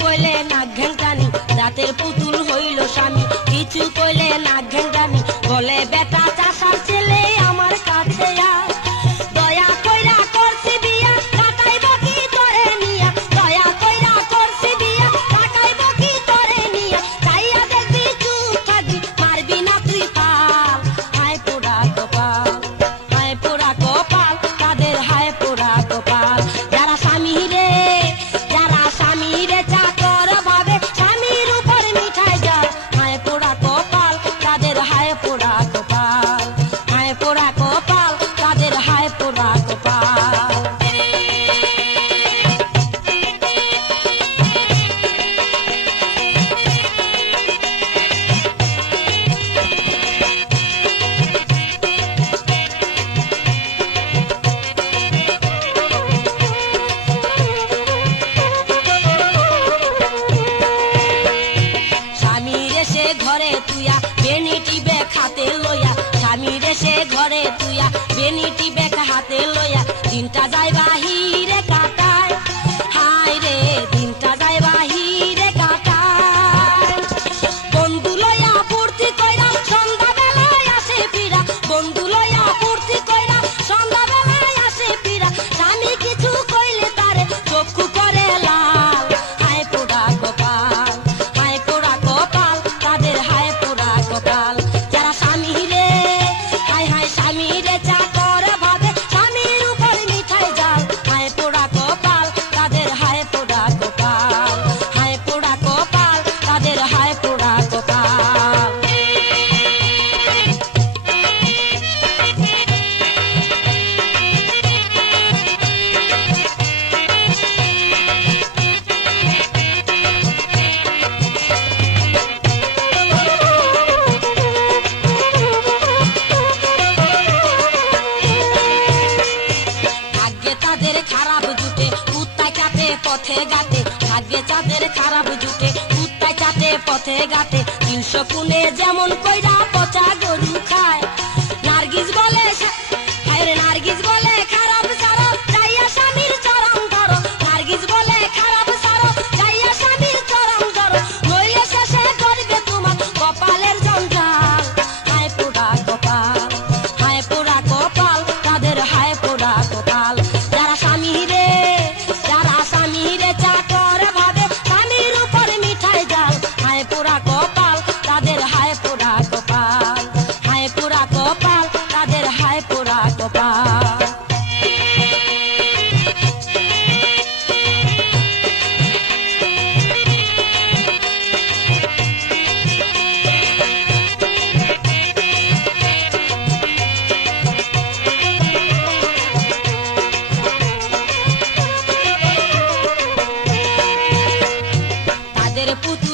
কইলে নাক ঘেংটানি, রাতের পুতুল হইল স্বামী। কিছু কইলে নাক ঘেংটানি, বলে বেটা চাষার ছেলে আমার কাছে আয়। দয়া কইরা করছি বিয়া, কাটাইব কি তোরে নিয়া। দয়া কইরা করছি বিয়া, কাটাইব কি তোরে নিয়া। চাইয়া দেখবি চুপ থাকবি, মারবি না তুই তাল। হায় পোড়া কপাল, হায় পোড়া কপাল, তাদের হায় পোড়া কপাল। যারা স্বামী রে, যারা স্বামী রে চাকর ভাবে, স্বামীর উপর মিঠাই যায়। হায় পোড়া কপাল, তাদের হায় পোড়া কপাল। হায় পোড়া কপাল, তাদের হায় পোড়া কপাল। স্বামীর এসে ঘরে তুইয়া বেনিটি ব্যাগ হাতে লইয়া। স্বামীর এসে ঘরে তুইয়া বেনিটি ব্যাগ হাতে লইয়া। দিনটা যায় বাহিরে কাটায়, হায় রে দিনটা যায় বাহিরে কাটায়। বন্ধু লইয়া ফুর্তি কইরা সন্ধ্যা বেলায় আসে ফিরা। বন্ধু লইয়া ফুর্তি কইরা সন্ধ্যা বেলায় আসে ফিরা। স্বামী কিছু কইলে তারে চক্ষু করে লাল। হায় পোড়া কপাল, হায় পোড়া কপাল, তাদের হায় পোড়া কপাল। যারা স্বামী রে, হায় হায় স্বামী রে চাকর ভাবে, স্বামীর উপর মিঠাই জাল। হায় পোড়া কপাল, তাদের হায় পোড়া কপাল। হায় পোড়া কপাল, তাদের হায় পোড়া কপাল। ভাগ্যে তাদের খারাপ জুটে, কুত্তায় চাটে পথে ঘাটে। ভাগ্যে তাদের খারাপ জুটে, কুত্তায় চাটে পথে ঘাটে। 300 কুনে যেমন কইরা পচা গরু খায়। নার্গিস বলে হায় রে নার্গিস বলে খারাপ সারো, যাইয়া স্বামীর চরম ধরো। নার্গিস বলে খারাপ সারো, যাইয়া স্বামীর চরম ধরো। নইলে শেষে করবে তোমার কপালের জঞ্জাল। হায় পোড়া কপাল, হায় পোড়া কপাল, তাদের হায় পোড়া কপাল। যারা স্বামী রে, যারা স্বামী রে চাকর ভাবে, স্বামীর উপর মিঠাই জাল। হায় পোড়া কপাল, তাদের হায় পোড়া কপাল। হায় পোড়া কপাল, তাদের হায় পোড়া কপাল। তাদের পুতুল